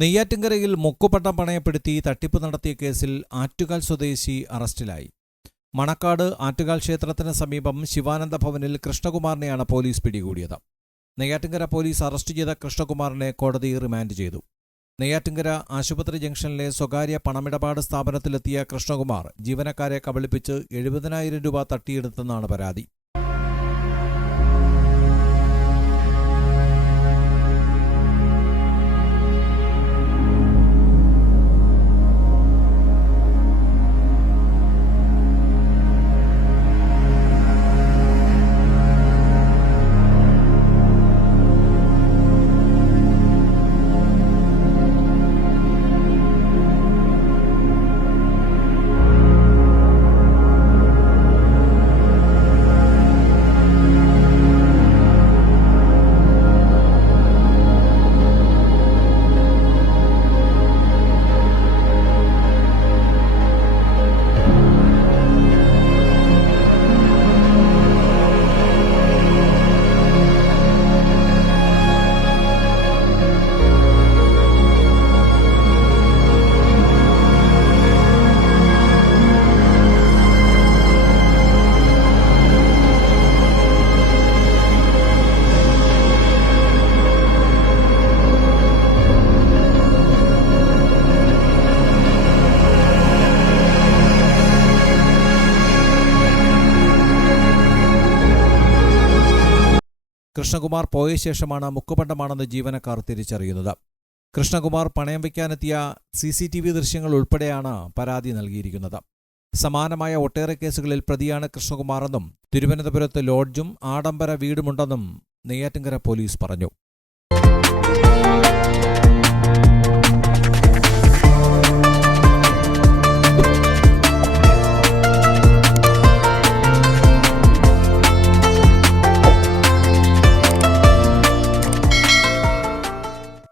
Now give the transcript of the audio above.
നെയ്യാറ്റിൻകരയിൽ മുക്കുപട്ടം പണയപ്പെടുത്തി തട്ടിപ്പ് നടത്തിയ കേസിൽ ആറ്റുകാൽ സ്വദേശി അറസ്റ്റിലായി. മണക്കാട് ആറ്റുകാൽ ക്ഷേത്രത്തിന് സമീപം ശിവാനന്ദ ഭവനിൽ കൃഷ്ണകുമാറിനെയാണ് പോലീസ് പിടികൂടിയത്. നെയ്യാറ്റിൻകര പോലീസ് അറസ്റ്റ് ചെയ്ത കൃഷ്ണകുമാറിനെ കോടതി റിമാൻഡ് ചെയ്തു. നെയ്യാറ്റിൻകര ആശുപത്രി ജംഗ്ഷനിലെ സ്വകാര്യ പണമിടപാട് സ്ഥാപനത്തിലെത്തിയ കൃഷ്ണകുമാർ ജീവനക്കാരെ കബളിപ്പിച്ച് 70,000 രൂപ തട്ടിയെടുത്തെന്നാണ് പരാതി. കൃഷ്ണകുമാർ പോയ ശേഷമാണ് മുക്കുപണ്ടമാണെന്ന് ജീവനക്കാർ തിരിച്ചറിയുന്നത്. കൃഷ്ണകുമാർ പണയം വയ്ക്കാനെത്തിയ CCTV ദൃശ്യങ്ങൾ ഉൾപ്പെടെയാണ് പരാതി നൽകിയിരിക്കുന്നത്. സമാനമായ ഒട്ടേറെ കേസുകളിൽ പ്രതിയാണ് കൃഷ്ണകുമാറെന്നും തിരുവനന്തപുരത്ത് ലോഡ്ജും ആഡംബര വീടുമുണ്ടെന്നും നെയ്യാറ്റിൻകര പോലീസ് പറഞ്ഞു.